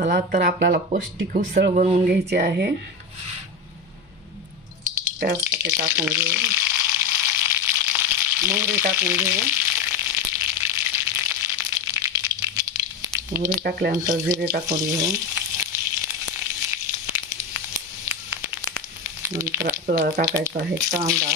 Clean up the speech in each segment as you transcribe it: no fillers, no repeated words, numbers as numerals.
चला तर आपल्याला पौष्टिक उसळ बनवून घ्यायची आहे. त्यासाठी टाकून घेऊ, मोहरी टाकून घेऊ. मोहरी टाकल्यानंतर जिरे टाकून घेऊ. नंतर आपल्याला टाकायचा आहे कांदा.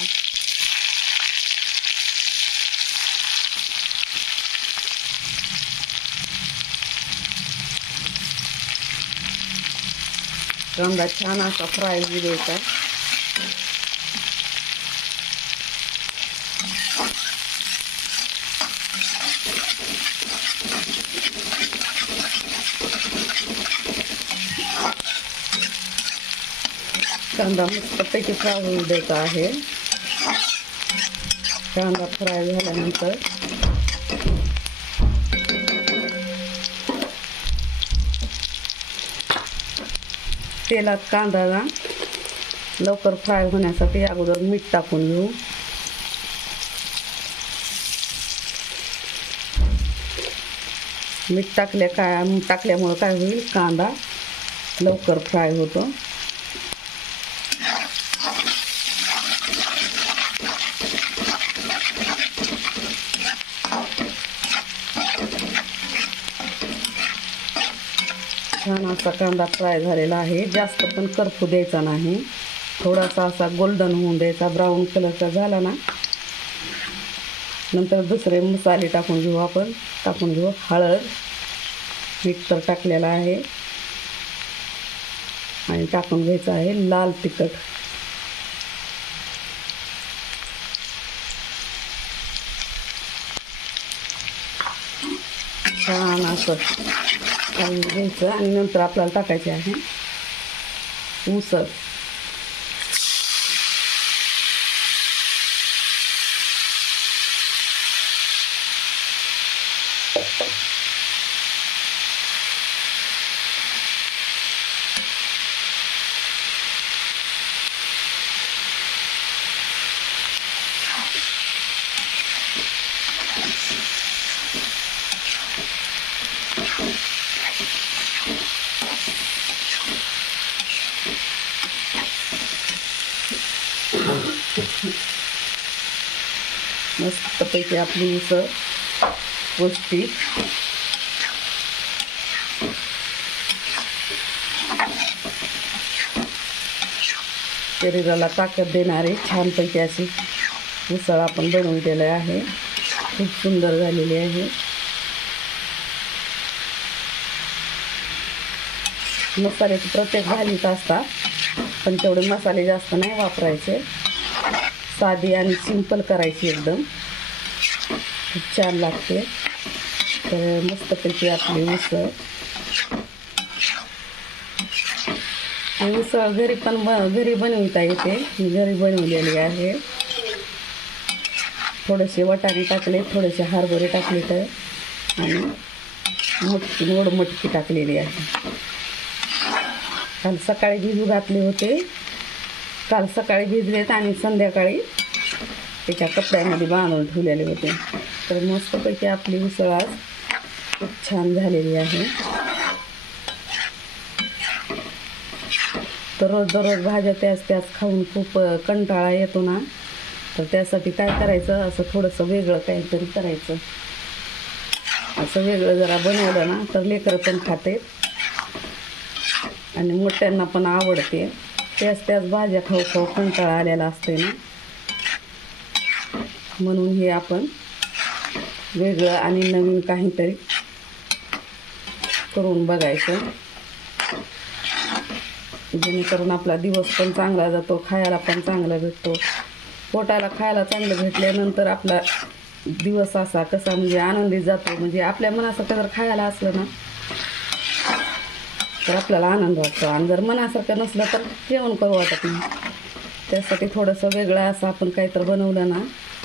कांदा छान असा फ्राय होऊ द्यायचा. कांदा मस्तपैकी फ्राय होऊ द्यायचा आहे. कांदा फ्राय झाल्यानंतर तेलात कांदा लवकर फ्राय होण्यासाठी अगोदर मीठ टाकून घेऊ. मीठ टाकल्यामुळे काय होईल, कांदा लवकर फ्राय होतो. छान असा कांदा फ्राय झालेला आहे. जास्त पण करपू द्यायचा नाही, थोडासा असा गोल्डन होऊन द्यायचा. ब्राऊन कलरचा झाला ना, नंतर दुसरे मसाले टाकून घेऊ. आपण टाकून घेऊ हळद, मीठ तर टाकलेलं आहे, आणि टाकून घ्यायचं आहे लाल तिखट. छान असं घालून घ्यायचं आणि नंतर आपल्याला टाकायचे आहे उसळ. मस्तपैकी आपली उसळ पौष्टिक शरीराला ताकद देणारी छानपैकी अशी उसळ आपण बनवून दिली आहे. खूप सुंदर झालेली आहे. मसाले प्रत्येक भाजीत असतात, पण तेवढे मसाले जास्त नाही वापरायचे. साधी आणि सिंपल करायची, एकदम खूप छान लागते. तर मस्तपैकी आपली उसळ. आणि उसळ घरी बनवता येते. मी घरी बनवलेली आहे. थोडेसे वाटाणे टाकले, थोडेसे हरभरे टाकले तर, आणि मोड मटकी टाकलेली आहे. काल सकाळी भिजू घातले होते. काल सकाळी भिजलेत आणि संध्याकाळी त्याच्या कपड्यामध्ये बांधून ठेवलेले होते. तर मस्तपैकी आपली उसळ आज खूप छान झालेली आहे. तर दररोज भाज्या त्याच खाऊन खूप कंटाळा येतो ना, तर त्यासाठी काय करायचं, असं थोडंसं वेगळं काहीतरी करायचं. असं वेगळं जरा बनवलं ना तर लेकरं पण खाते आणि मोठ्यांना पण आवडते. त्याच भाज्या खाऊ कंटाळा आलेला असते ना, म्हणून हे आपण वेगळं आणि नवीन काहीतरी करून बघायचं, जेणेकरून आपला दिवस पण चांगला जातो, खायला पण चांगला भेटतो. पोटाला खायला चांगलं भेटल्यानंतर आपला दिवस असा कसा म्हणजे आनंदी जातो. म्हणजे आपल्या मनासारखं जर खायला असलं ना तर आपल्याला आनंद वाटतो, आणि जर मनासारखं नसलं तर जेवण करू वाटत नाही. त्यासाठी थोडंसं वेगळं असं आपण काहीतरी बनवलं ना